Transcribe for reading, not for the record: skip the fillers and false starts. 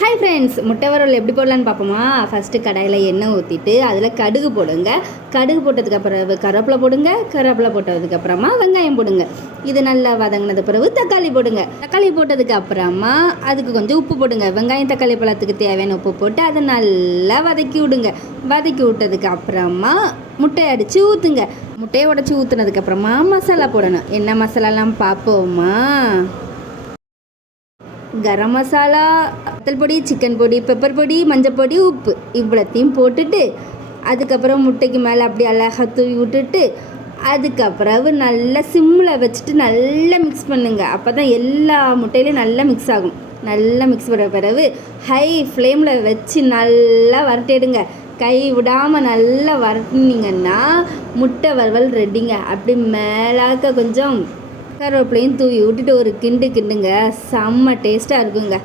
Hi friends, முட்டை வறுவல் எப்படி போடலான்னு பார்ப்போமா. ஃபஸ்ட்டு கடாயில் எண்ணெய் ஊற்றிட்டு அதில் கடுகு போடுங்க. கடுகு போட்டதுக்கப்புறம் கருவேப்பிலை போடுங்க. கருவேப்பிலை போட்டதுக்கப்புறமா வெங்காயம் போடுங்க. இது நல்லா வதங்கினது பிறகு தக்காளி போடுங்க. தக்காளி போட்டதுக்கப்புறமா அதுக்கு கொஞ்சம் உப்பு போடுங்க. வெங்காயம் தக்காளி பழத்துக்கு தேவையான உப்பு போட்டு அதை நல்லா வதக்கி விடுங்க. வதக்கி விட்டதுக்கு அப்புறமா முட்டையை அடித்து ஊற்றுங்க. முட்டையை உடச்சி ஊற்றுனதுக்கப்புறமா மசாலா போடணும். என்ன மசாலாலாம் பார்ப்போமா. கரம் மசாலா, வத்தல் பொடி, சிக்கன் பொடி, பெப்பர் பொடி, மஞ்சள் பொடி, உப்பு இவ்வளோத்தையும் போட்டுட்டு அதுக்கப்புறம் முட்டைக்கு மேலே அப்படி அழகாக தூவி விட்டுட்டு அதுக்கப்புறம் நல்லா சிம்மில் வச்சுட்டு நல்லா மிக்ஸ் பண்ணுங்க. அப்போ தான் எல்லா முட்டையிலையும் நல்லா மிக்ஸ் ஆகும். நல்லா மிக்ஸ் பண்ண பிறகு ஹை ஃப்ளேமில் வச்சு நல்லா வறுட்டிடுங்க. கை விடாமல் நல்லா வறுட்டினீங்கன்னா முட்டை வறுவல் ரெடிங்க. அப்படி மேலாக்க கொஞ்சம் கருவேப்பிலையும் தூவி விட்டுட்டு ஒரு கிண்டுங்க. செம்ம டேஸ்ட்டாக இருக்குங்க.